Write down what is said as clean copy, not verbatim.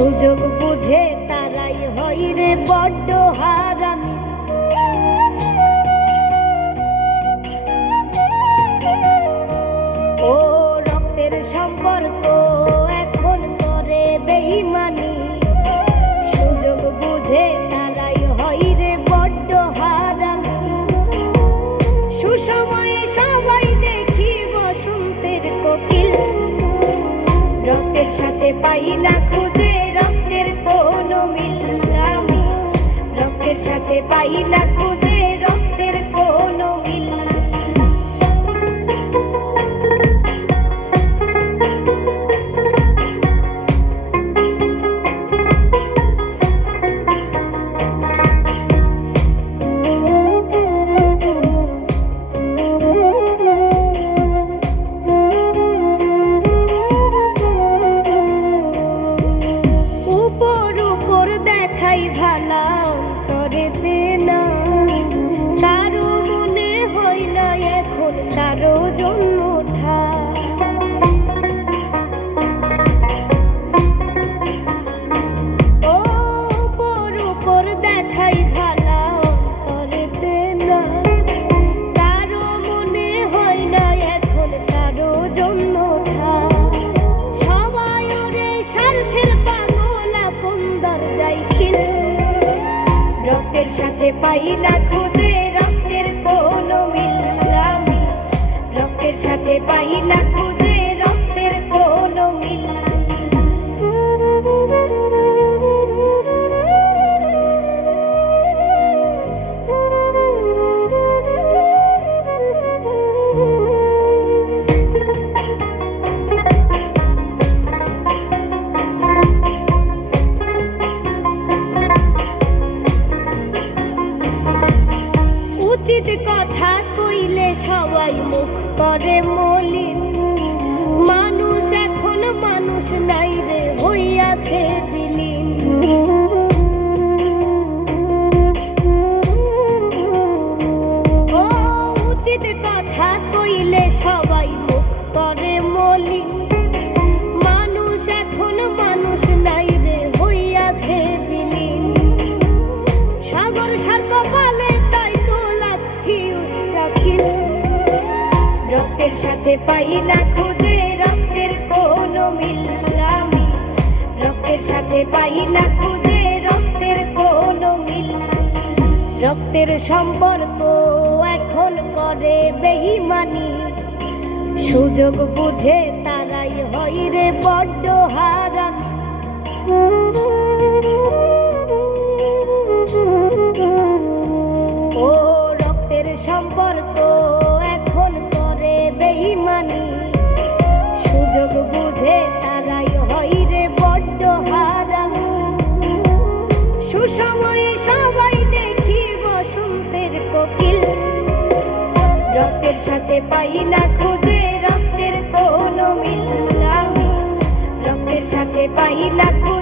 সুযোগ বুঝে তারাই হয় রে বড্ড হারামি। ও রক্তের সম্পর্ক এখন করে বেঈমানি, সুযোগ বুঝে তারাই হয় রে বড্ড হারামি। সুসময়ে সবাই দেখি বসন্তের কোকিল, রক্তের সাথে পাই না খুঁজে রক্তের কোনো মিল। আমি রক্তের সাথে পাই না খুঁজে রক্তের কোনো মিল। দেখাই ভালা অন্তরেতে না, কারো মনে হয় না এখন কারো জন্মটা। ও উপর উপর দেখাই ভালা অন্তরেতে না, কারো মনে হয় না এখন কারো জন্মটা। সবাই ওরে স্বার্থের পাগল, আপন দরজায় খিল, রক্তের সাথে পাই না খুঁজে রক্তের কোনো মিল। আমি রক্তের সাথে পাই না খুঁজে রক্তের কোনো মিল। উচিত কথা কইলে সবাই মুখ করে মলিন, মানুষ এখন মানুষ নাই রে হইয়াছে বিলীন। ও উচিত কথা কইলে সবাই মুখ করে মলিন, মানুষ এখন মানুষ নাই রে হইয়াছে বিলীন। সাগর সার কপালে তাই তো লাথি উষ্টাকিল, রক্তের সাথে পাই না খুঁজে রক্তের কোনো মিল। আমি রক্তের সাথে পাই না খুঁজে রক্তের কোনো মিল। রক্তের সম্পর্ক এখন করে বেঈমানি, সুযোগ বুঝে তারাই হয় রে বড্ড হারামি। ও রক্তের সম্পর্ক এখন করে বেঈমানি, সুযোগ বুঝে তারাই হয় রে বড্ড হারামি। সুসময়ে সবাই দেখি বসন্তের কোকিল, রক্তের সাথে পাই না খুঁজে রক্তের কোনো মিল। আমি রক্তের সাথে পাই না খুঁজে